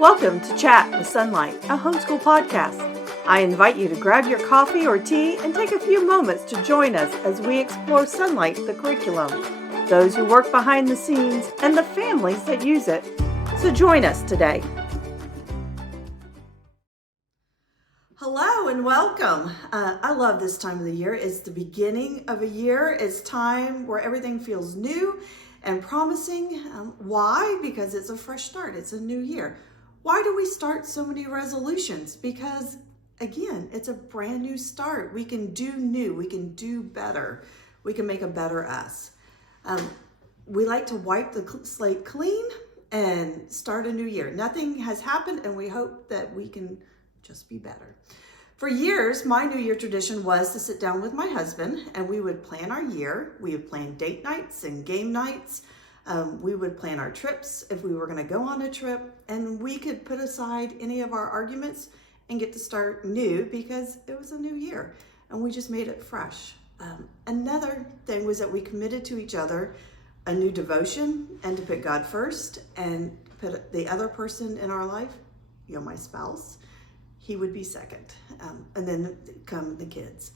Welcome to Chat with Sonlight, a homeschool podcast. I invite you to grab your coffee or tea and take a few moments to join us as we explore Sonlight, the curriculum, those who work behind the scenes, and the families that use it. So join us today. Hello and welcome. I love this time of the year. It's the beginning of a year. It's time where everything feels new and promising. Why? Because it's a fresh start. It's a new year. Why do we start so many resolutions? Because again, it's a brand new start. We can do new. We can do better. We can make a better us. We like to wipe the slate clean and start a new year. Nothing has happened, and we hope that we can just be better. For years, my New Year tradition was to sit down with my husband and we would plan our year. We would plan date nights and game nights. We would plan our trips if we were going to go on a trip, and we could put aside any of our arguments and get to start new because it was a new year and we just made it fresh. Another thing was that we committed to each other a new devotion and to put God first and put the other person in our life, my spouse, he would be second, and then come the kids.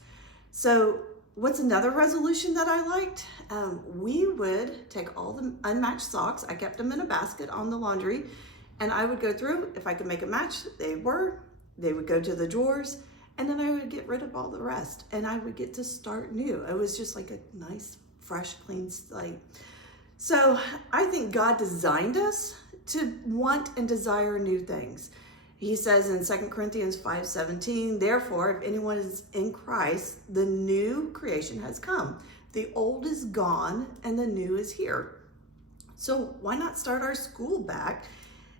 So what's another resolution that I liked? We would take all the unmatched socks. I kept them in a basket on the laundry, and I would go through. If I could make a match, they would go to the drawers, and then I would get rid of all the rest, and I would get to start new. It was just like a nice, fresh, clean slate. So I think God designed us to want and desire new things. He says in 2 Corinthians 5:17, therefore, if anyone is in Christ, the new creation has come. The old is gone and the new is here. So why not start our school back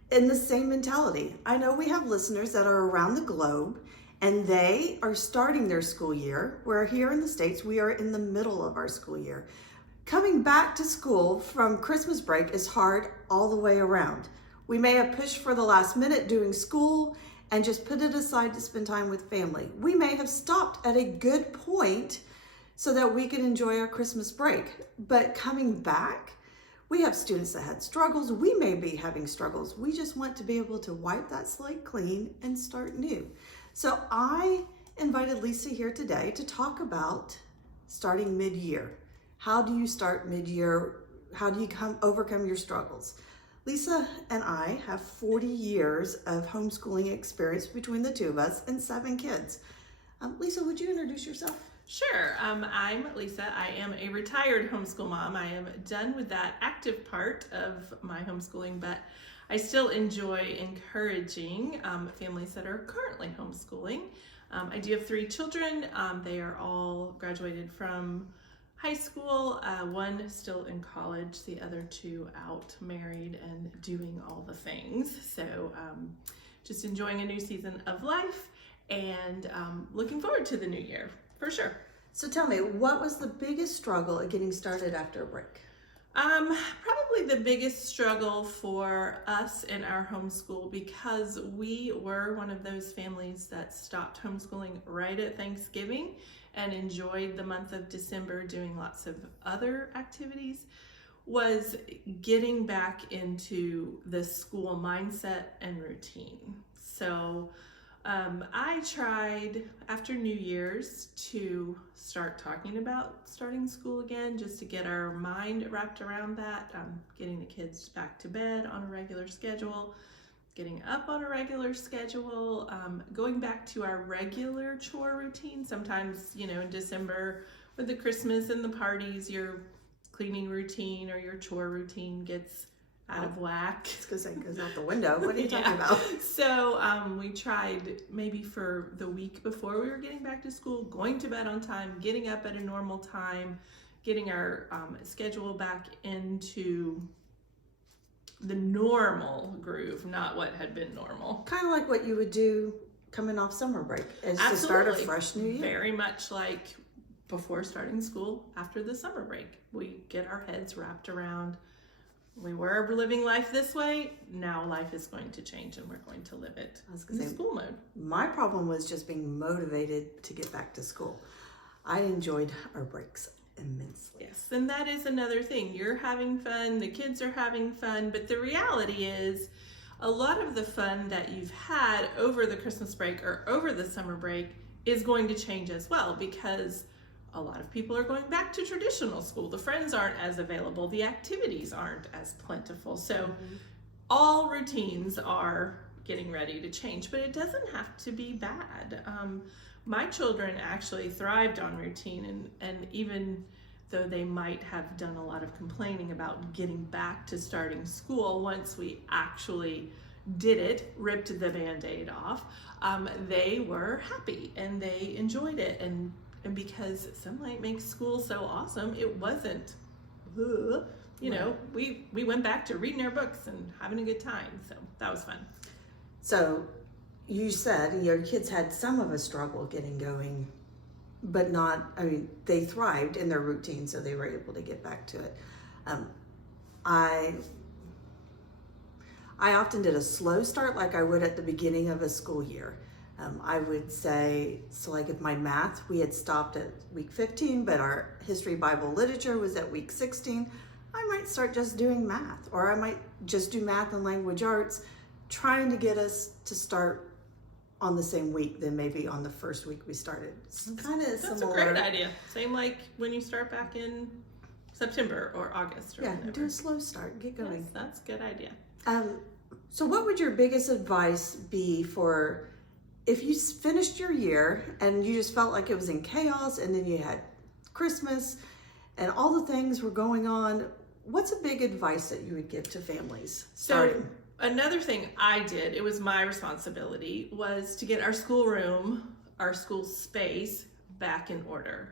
in the same mentality? I know we have listeners that are around the globe and they are starting their school year, where here in the States, we are in the middle of our school year. Coming back to school from Christmas break is hard all the way around. We may have pushed for the last minute doing school and just put it aside to spend time with family. We may have stopped at a good point so that we could enjoy our Christmas break. But coming back, we have students that had struggles. We may be having struggles. We just want to be able to wipe that slate clean and start new. So I invited Lisa here today to talk about starting mid-year. How do you start mid-year? How do you overcome your struggles? Lisa and I have 40 years of homeschooling experience between the two of us and 7 kids. Lisa, would you introduce yourself? Sure. I'm Lisa. I am a retired homeschool mom. I am done with that active part of my homeschooling, but I still enjoy encouraging families that are currently homeschooling. I do have 3 children. They are all graduated from high school, one still in college, the other 2 out, married, and doing all the things. So just enjoying a new season of life and looking forward to the new year, for sure. So tell me, what was the biggest struggle at getting started after a break? Probably the biggest struggle for us in our homeschool, because we were one of those families that stopped homeschooling right at Thanksgiving and enjoyed the month of December doing lots of other activities, was getting back into the school mindset and routine. So I tried after New Year's to start talking about starting school again, just to get our mind wrapped around that, getting the kids back to bed on a regular schedule, getting up on a regular schedule, going back to our regular chore routine. Sometimes, in December with the Christmas and the parties, your cleaning routine or your chore routine gets out of whack. I was going to say, it goes out the window. What are you talking about? So we tried maybe for the week before we were getting back to school, going to bed on time, getting up at a normal time, getting our schedule back into the normal groove, not what had been normal. Kind of like what you would do coming off summer break, is to start a fresh new year. Very much like before starting school after the summer break. We get our heads wrapped around, we were living life this way, now life is going to change and we're going to live it in the school mode. My problem was just being motivated to get back to school. I enjoyed our breaks immensely. Yes, and that is another thing. You're having fun, the kids are having fun, but the reality is a lot of the fun that you've had over the Christmas break or over the summer break is going to change as well, because a lot of people are going back to traditional school. The friends aren't as available. The activities aren't as plentiful. So all routines are getting ready to change, but it doesn't have to be bad. My children actually thrived on routine, and even though they might have done a lot of complaining about getting back to starting school, once we actually did it, ripped the Band-Aid off, they were happy and they enjoyed it. And because Sonlight makes school so awesome, it wasn't, you know, we went back to reading our books and having a good time. So that was fun. So you said your kids had some of a struggle getting going, but not, I mean, they thrived in their routine, so they were able to get back to it. I often did a slow start like I would at the beginning of a school year. I would say, so like if my math, we had stopped at week 15, but our history, Bible, literature was at week 16, I might start just doing math, or I might just do math and language arts, trying to get us to start on the same week than maybe on the first week we started. It's kind of That's similar. a great idea. Same like when you start back in September or August or whatever. Do a slow start, get going. Yes, that's a good idea. So what would your biggest advice be for if you finished your year and you just felt like it was in chaos, and then you had Christmas and all the things were going on? What's a big advice that you would give to families starting? So another thing I did, it was my responsibility, was to get our schoolroom, our school space back in order.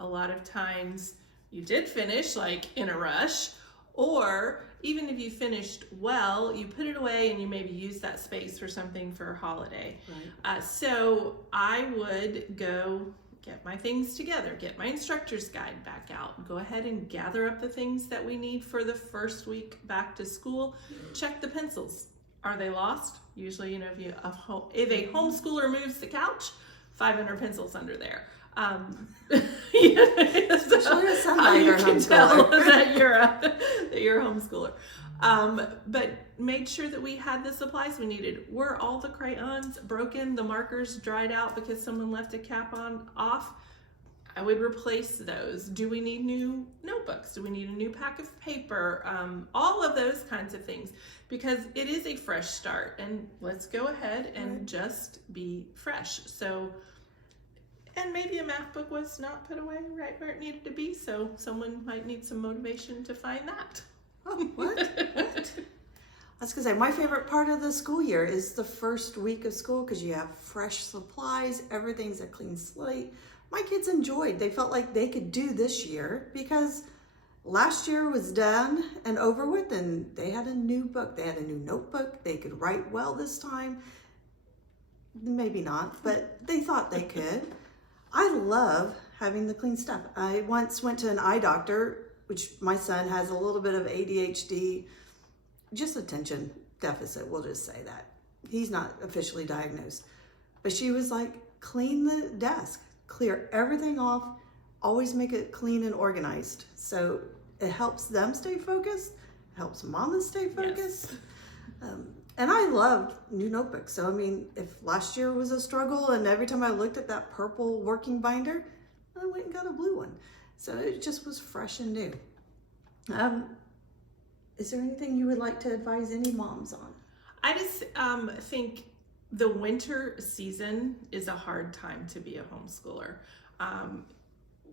A lot of times you did finish like in a rush, or even if you finished well, you put it away and you maybe use that space for something for a holiday. Right. So I would go get my things together, get my instructor's guide back out, go ahead and gather up the things that we need for the first week back to school. Check the pencils. Are they lost? Usually, you know, if a homeschooler moves the couch, 500 pencils under there. Especially a Sonlight you can tell homeschooler. that you're a homeschooler. But made sure that we had the supplies we needed. Were all the crayons broken, the markers dried out because someone left a cap off? I would replace those. Do we need new notebooks? Do we need a new pack of paper? All of those kinds of things, because it is a fresh start, and let's go ahead and just be fresh. So, and maybe a math book was not put away right where it needed to be, so someone might need some motivation to find that. Oh, what? What? I was gonna say, my favorite part of the school year is the first week of school, because you have fresh supplies, everything's a clean slate. My kids enjoyed, they felt like they could do this year because last year was done and over with, and they had a new book, they had a new notebook, they could write well this time. Maybe not, but they thought they could. I love having the clean stuff. I once went to an eye doctor, which my son has a little bit of ADHD, just attention deficit, we'll just say that. He's not officially diagnosed. But she was like, clean the desk, clear everything off, always make it clean and organized. So it helps them stay focused, it helps mama stay focused. Yes. And I love new notebooks. So, I mean, if last year was a struggle and every time I looked at that purple working binder, I went and got a blue one. So it just was fresh and new. Is there anything you would like to advise any moms on? I just think the winter season is a hard time to be a homeschooler.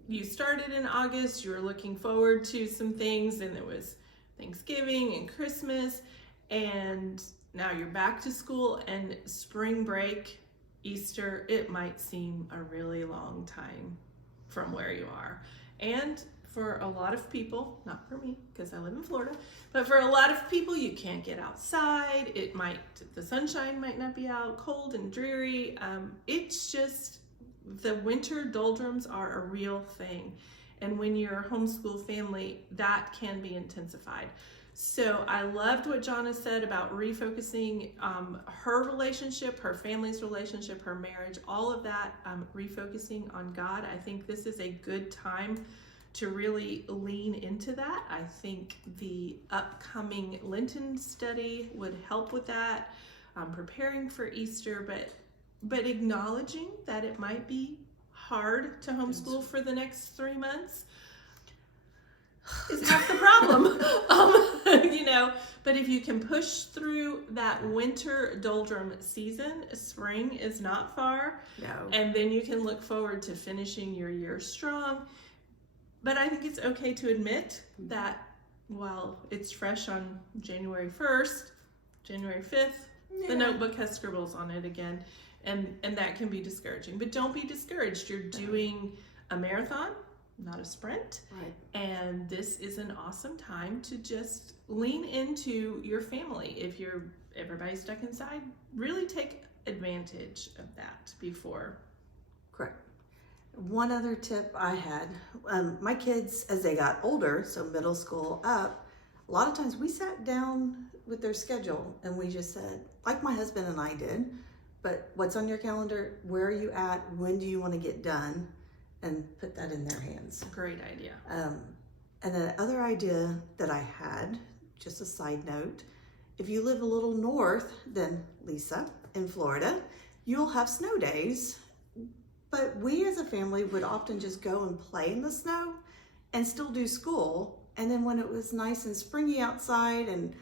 You started in August, you were looking forward to some things, and there was Thanksgiving and Christmas, and now you're back to school, and spring break, Easter, it might seem a really long time from where you are. And for a lot of people, not for me because I live in Florida, but for a lot of people, you can't get outside. The sunshine might not be out, cold and dreary. It's just, the winter doldrums are a real thing. And when you're a homeschool family, that can be intensified. So I loved what Johna said about refocusing her relationship, her family's relationship, her marriage, all of that, refocusing on God. I think this is a good time to really lean into that. I think the upcoming Lenten study would help with that, preparing for Easter, but acknowledging that it might be hard to homeschool for the next 3 months is half the problem. But if you can push through that winter doldrum season, spring is not far. No. And then you can look forward to finishing your year strong. But I think it's okay to admit that while it's fresh on January 1st, January 5th, the notebook has scribbles on it again. And that can be discouraging. But don't be discouraged. You're doing a marathon, not a sprint. Right. And this is an awesome time to just lean into your family. If everybody's stuck inside, really take advantage of that before. Correct. One other tip I had, my kids, as they got older, so middle school up, a lot of times we sat down with their schedule and we just said, like my husband and I did, but what's on your calendar? Where are you at? When do you want to get done? And put that in their hands. Great idea. And the other idea that I had, just a side note, if you live a little north than Lisa in Florida, you'll have snow days. But we as a family would often just go and play in the snow and still do school. And then when it was nice and springy outside and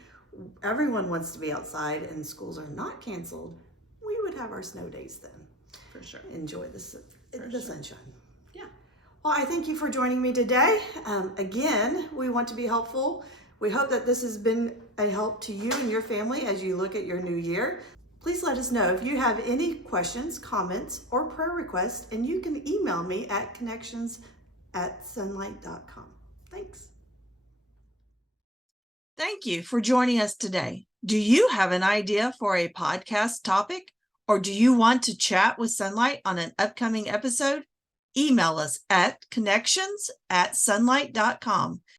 everyone wants to be outside and schools are not canceled, we would have our snow days then. For sure. Enjoy the sunshine. Yeah. Well, I thank you for joining me today. Again, we want to be helpful. We hope that this has been a help to you and your family as you look at your new year. Please let us know if you have any questions, comments, or prayer requests, and you can email me at connections@sonlight.com. Thanks. Thank you for joining us today. Do you have an idea for a podcast topic, or do you want to chat with Sonlight on an upcoming episode? Email us at connections@sonlight.com.